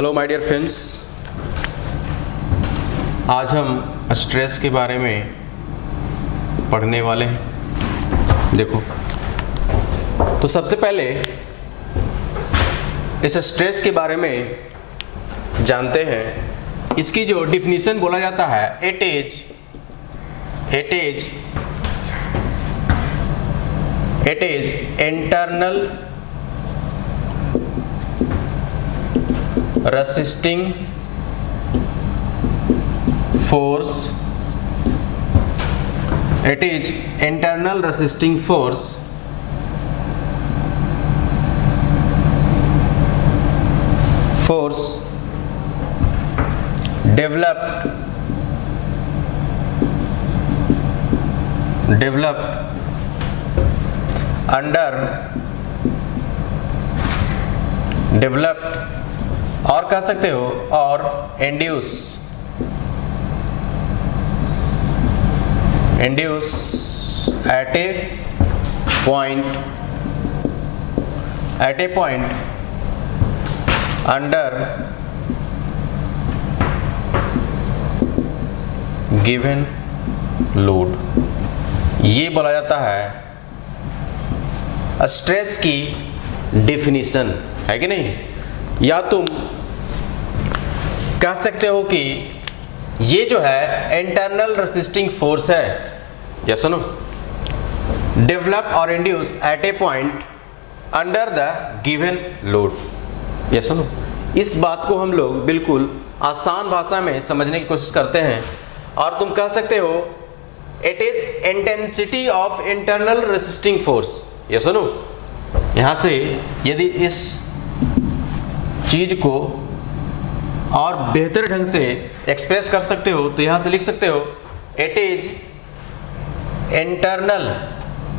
Hello my dear friends, आज हम stress के बारे में पढ़ने वाले हैं। देखो, तो सबसे पहले इस स्ट्रेस के बारे में जानते हैं। इसकी जो डिफिनीशन बोला जाता है, it is internal resisting force. It is internal resisting force developed और कह सकते हो और induce at a point under given load. ये बोला जाता है स्ट्रेस की डिफिनीशन, है कि नहीं। या तुम कह सकते हो कि ये जो है इंटरनल रेसिस्टिंग फोर्स है, या सुनो, डेवलप और induce at a point under the given load. या सुनो, इस बात को हम लोग बिल्कुल आसान भाषा में समझने की कोशिश करते हैं और तुम कह सकते हो it is intensity of internal resisting force. या सुनो, यहां से यदि इस चीज को और बेहतर ढंग से एक्सप्रेस कर सकते हो तो यहां से लिख सकते हो इट इज इंटरनल,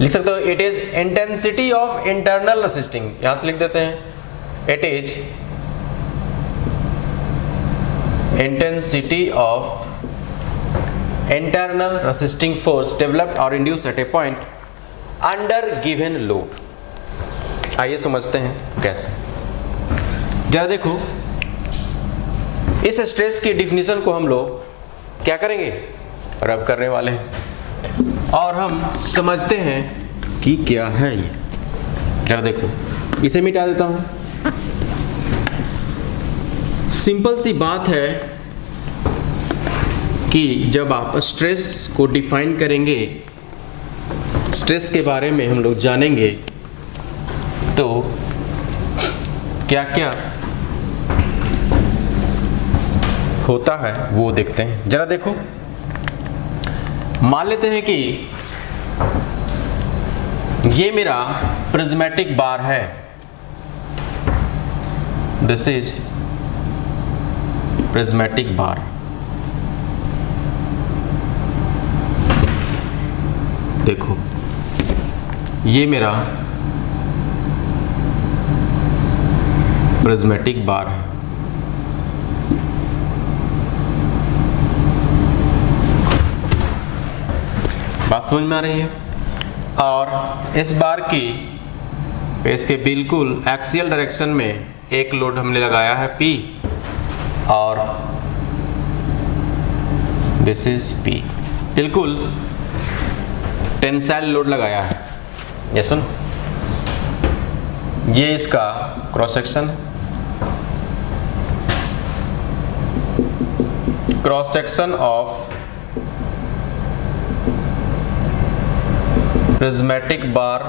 लिख सकते हो it is intensity of internal resisting. यहां से लिख देते हैं it is intensity of internal resisting force developed और induced eight a point under given load. आइए समझते हैं कैसे। जरा देखो, इस स्ट्रेस की डिफिनीशन को हम लोग क्या करेंगे, रब करने वाले हैं और हम समझते हैं कि क्या है ये। जरा देखो, इसे मिटा देता हूं। सिंपल सी बात है कि जब आप स्ट्रेस को डिफाइन करेंगे, स्ट्रेस के बारे में हम लोग जानेंगे तो क्या क्या होता है वो देखते हैं। जरा देखो, मान लेते हैं कि ये मेरा प्रिज्मेटिक बार है, दिस इज प्रिज्मेटिक बार। देखो, ये मेरा प्रिज्मेटिक बार है। बात समझ में आ रही है। और इस बार की इसके बिल्कुल एक्सियल डायरेक्शन में एक लोड हमने लगाया है P और दिस इज P, बिल्कुल टेंसाइल लोड लगाया है। ये सुन, ये इसका क्रॉस सेक्शन है, cross section of prismatic bar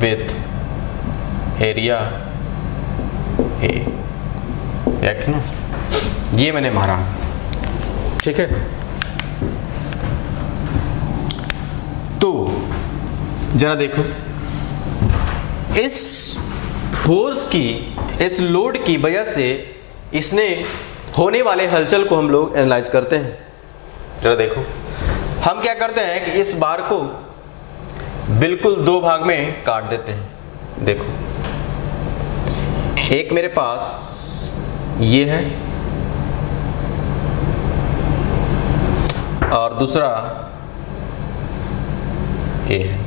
with area A. एक ना, ये मैंने मारा, ठीक है। तो जरा देखो, इस फोर्स की, इस लोड की वजह से इसने होने वाले हलचल को हम लोग एनालाइज करते हैं। जरा देखो, हम क्या करते हैं कि इस बार को बिल्कुल दो भाग में काट देते हैं। देखो, एक मेरे पास ये है और दूसरा ये है।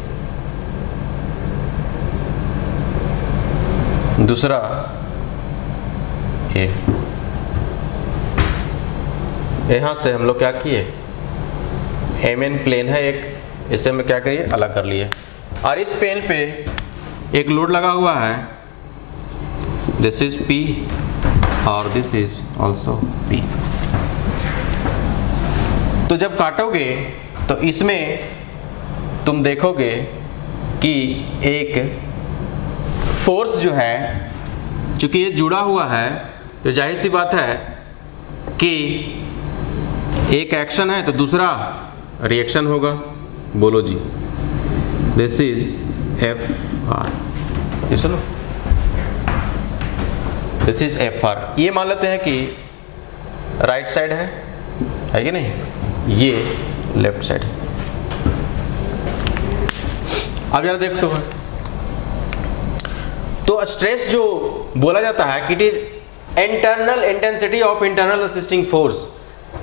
दूसरा ए। यहाँ से हम लोग क्या किए, एम प्लेन है एक, इसे हम क्या करिए अलग कर लिए, और इस पेन पे एक लोड लगा हुआ है, दिस इज P और दिस इज ऑल्सो P। तो जब काटोगे तो इसमें तुम देखोगे कि एक फोर्स जो है, चूंकि ये जुड़ा हुआ है तो जाहिर सी बात है कि एक एक्शन है तो दूसरा रिएक्शन होगा। बोलो जी, दिस इज Fr, ये सुनो, दिस इज Fr। ये मान लेते हैं कि राइट साइड है कि नहीं, ये लेफ्ट साइड है। अब जरा देखते हो, तो स्ट्रेस जो बोला जाता है कि it is internal intensity of internal resisting force,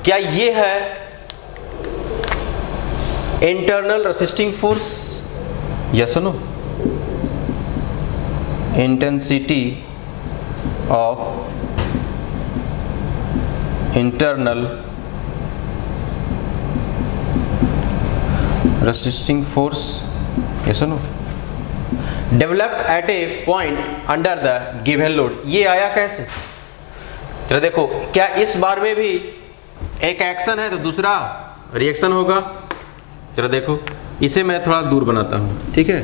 क्या ये है internal resisting force? Yes no, intensity of internal resisting force, yes no, developed at a point under the given load. ये आया कैसे? चलो देखो, क्या इस बार में भी एक एक्शन है तो दूसरा रिएक्शन होगा? चलो देखो, इसे मैं थोड़ा दूर बनाता हूं, ठीक है,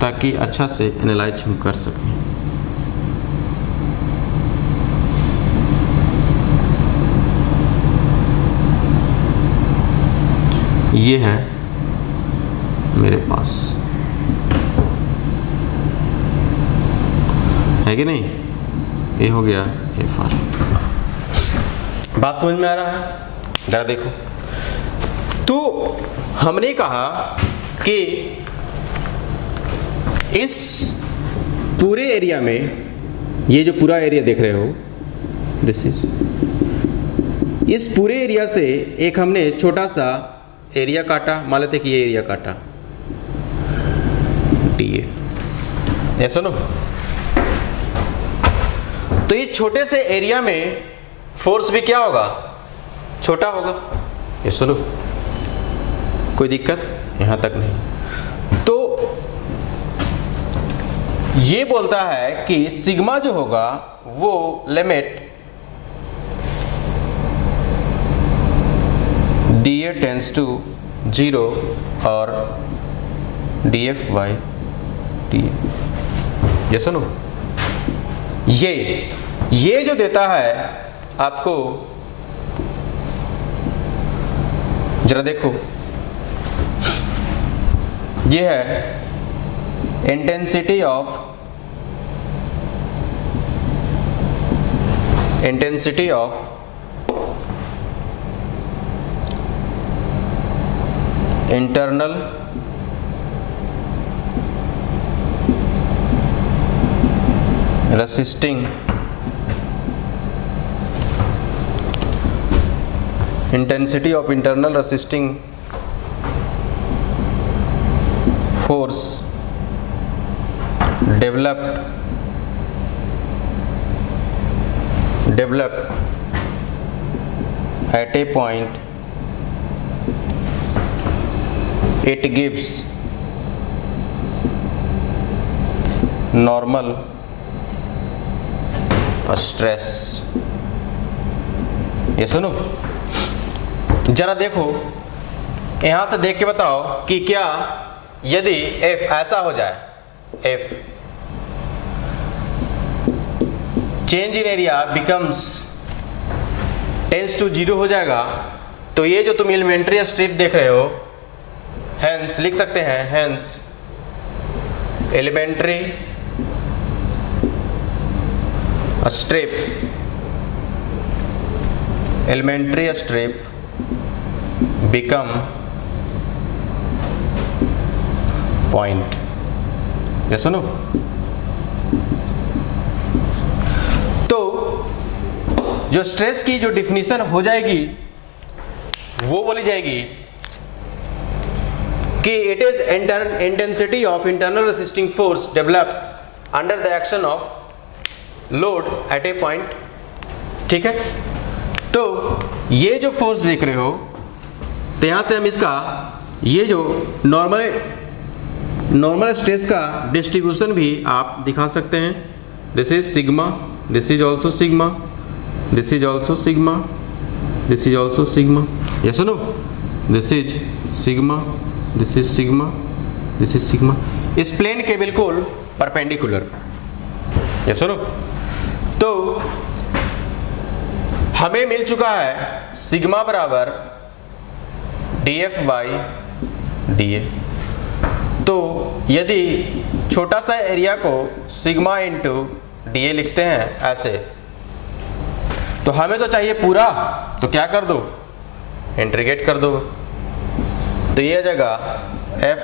ताकि अच्छा से एनालाइज हम कर सकें। ये है मेरे पास, है कि नहीं, ये हो गया Fr। बात समझ में आ रहा है? जरा देखो, तो हमने कहा कि इस पूरे एरिया में, ये जो पूरा एरिया देख रहे हो, दिस इज, इस पूरे एरिया से एक हमने छोटा सा एरिया काटा, मान लेते कि ये एरिया काटा TA, ऐसा नो। तो इस छोटे से एरिया में फोर्स भी क्या होगा, छोटा होगा, ये सुनो, कोई दिक्कत यहां तक नहीं। तो ये बोलता है कि सिग्मा जो होगा वो लिमिट dA टेंस टू 0 और dF by dA, ये सुनो, ये जो देता है आपको, जरा देखो, ये है intensity of internal resisting force developed at a point, it gives normal stress। ये सुनो, जरा देखो, यहां से देख के बताओ कि क्या यदि F ऐसा हो जाए, F change in area becomes tends to 0 हो जाएगा, तो ये जो तुम एलिमेंट्री स्ट्रिप देख रहे हो, हेंस लिख सकते हैं, hence elementary strip become point. ये सुनो, तो जो स्ट्रेस की जो डिफिनीशन हो जाएगी वो बोली जाएगी कि it is intensity of internal resisting force developed under the action of load at a point, ठीक है। तो ये जो फोर्स देख रहे हो, तो यहां से हम इसका ये जो नॉर्मल स्ट्रेस का डिस्ट्रीब्यूशन भी आप दिखा सकते हैं। This is sigma, this is also sigma, this is also sigma, this is also sigma, ये सुनो, this is sigma, this is sigma, this is sigma, इस प्लेन के बिल्कुल परपेंडिकुलर, ये सुनो। तो हमें मिल चुका है सिग्मा बराबर dF बाई dA। तो यदि छोटा सा एरिया को सिग्मा इंटू dA लिखते हैं ऐसे, तो हमें तो चाहिए पूरा, तो क्या कर दो, इंटीग्रेट कर दो। तो ये जगह F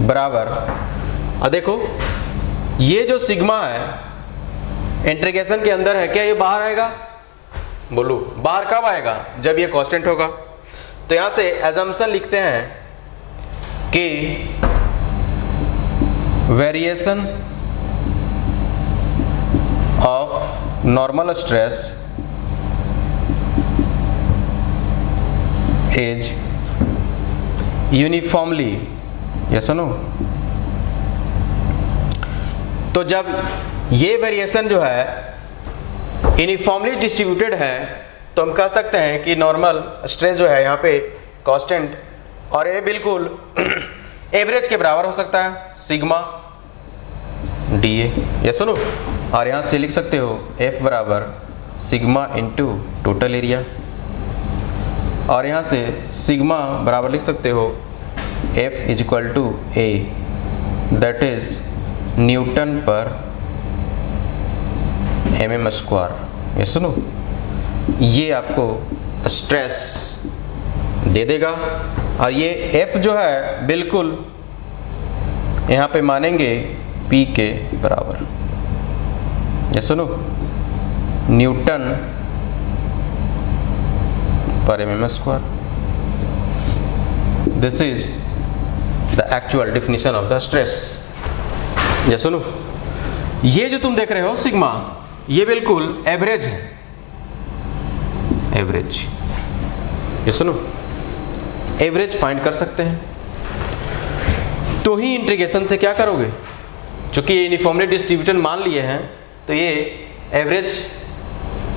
बराबर, अब देखो ये जो सिग्मा है इंटीग्रेशन के अंदर है, क्या ये बाहर आएगा, बोलो बाहर कब आएगा, जब ये कांस्टेंट होगा। तो यहां से एजम्पशन लिखते हैं कि variation of normal stress is uniformly, ये सुनो। तो जब ये वेरिएशन जो है यूनिफॉर्मली डिस्ट्रीब्यूटेड है, तो हम कह सकते हैं कि नॉर्मल स्ट्रेस जो है यहाँ पे कांस्टेंट, और ये बिल्कुल एवरेज के बराबर हो सकता है, सिग्मा dA, ये सुनो। और यहाँ से लिख सकते हो F बराबर सिग्मा इंटू टोटल एरिया, और यहाँ से सिग्मा बराबर लिख सकते हो F is equal to A, that is newton per mm square, ये सुनो। ये आपको स्ट्रेस दे देगा, और ये F जो है बिल्कुल यहाँ पे मानेंगे P के बराबर, ये सुनो, Newton per mm square. This is the actual definition of the stress, ये सुनो। ये जो तुम देख रहे हो सिग्मा, ये बिल्कुल एवरेज है, एवरेज, ये सुनो, एवरेज फाइंड कर सकते हैं। तो ही इंटीग्रेशन से क्या करोगे, चूंकि ये यूनिफॉर्मली डिस्ट्रीब्यूशन मान लिए हैं, तो ये एवरेज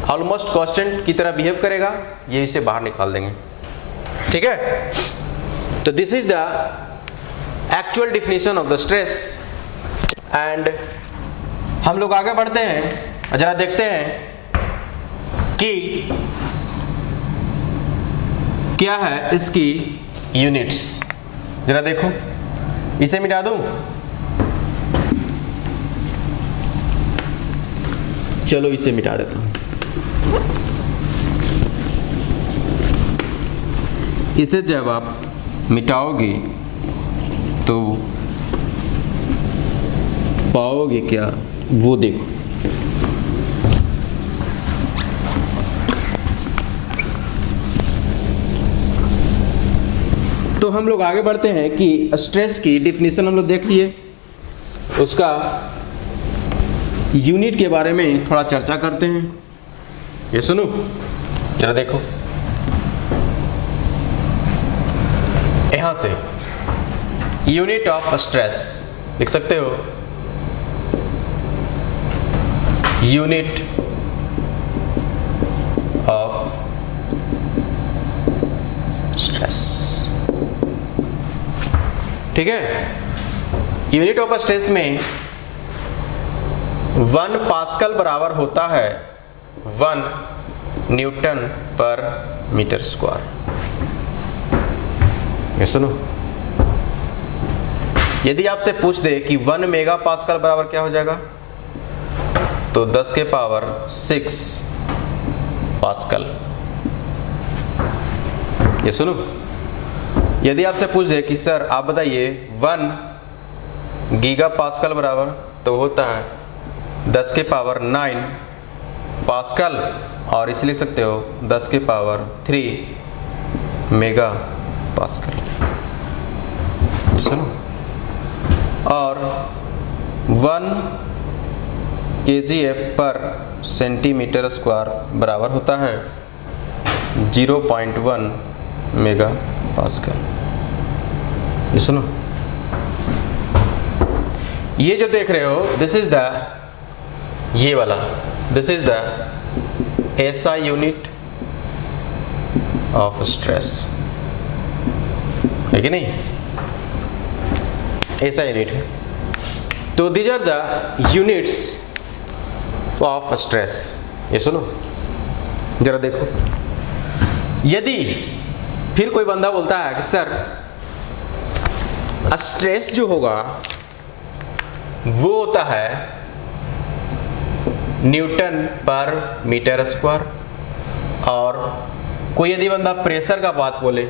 ऑलमोस्ट कांस्टेंट की तरह बिहेव करेगा, ये इसे बाहर निकाल देंगे, ठीक है। तो this is the actual definition of the stress. And हम लोग आगे बढ़ते हैं, जरा देखते हैं कि क्या है इसकी यूनिट्स। जरा देखो, इसे मिटा दूं, चलो इसे मिटा देता हूं। इसे जब आप मिटाओगे तो पाओगे क्या, वो देखो। तो हम लोग आगे बढ़ते हैं कि स्ट्रेस की डिफिनीशन हम लोग देख लिए, उसका यूनिट के बारे में थोड़ा चर्चा करते हैं। ये सुनो, जरा देखो, यहां से यूनिट ऑफ स्ट्रेस लिख सकते हो, यूनिट ऑफ स्ट्रेस, ठीक है। यूनिट ऑफ स्ट्रेस में 1 पास्कल बराबर होता है 1 न्यूटन पर मीटर स्क्वायर। ये सुनो, यदि आपसे पूछ दे कि 1 मेगा पास्कल बराबर क्या हो जाएगा, तो 10 के पावर 6 पास्कल। ये सुनो, यदि आपसे पूछ दे कि सर आप बताइए 1 गीगा पास्कल बराबर, तो होता है 10 के पावर 9 पास्कल, और इसे लिख सकते हो 10 के पावर 3 मेगा पास्कल। सुनो, और 1 kgf पर सेंटीमीटर स्क्वायर बराबर होता है 0.1 मेगा पास्कल। ये सुनो, ये जो देख रहे हो दिस इज द, ये वाला this is the SI unit of stress, है कि नहीं? SI यूनिट है। तो these are the units of stress. ये सुनो जरा देखो, यदि फिर कोई बंदा बोलता है कि सर स्ट्रेस जो होगा वो होता है न्यूटन पर मीटर स्क्वायर, और कोई यदि बंदा प्रेशर का बात बोले,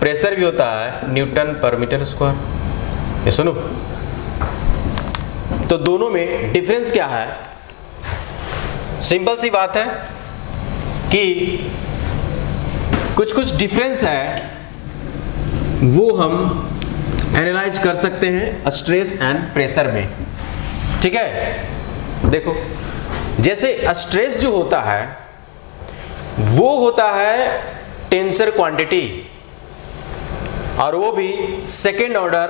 प्रेशर भी होता है न्यूटन पर मीटर स्क्वायर। ये सुनो, तो दोनों में डिफरेंस क्या है? सिंपल सी बात है कि कुछ कुछ डिफरेंस है वो हम एनालाइज कर सकते हैं स्ट्रेस एंड प्रेशर में। ठीक है, देखो जैसे स्ट्रेस जो होता है वो होता है टेंसर क्वांटिटी, और वो भी सेकेंड ऑर्डर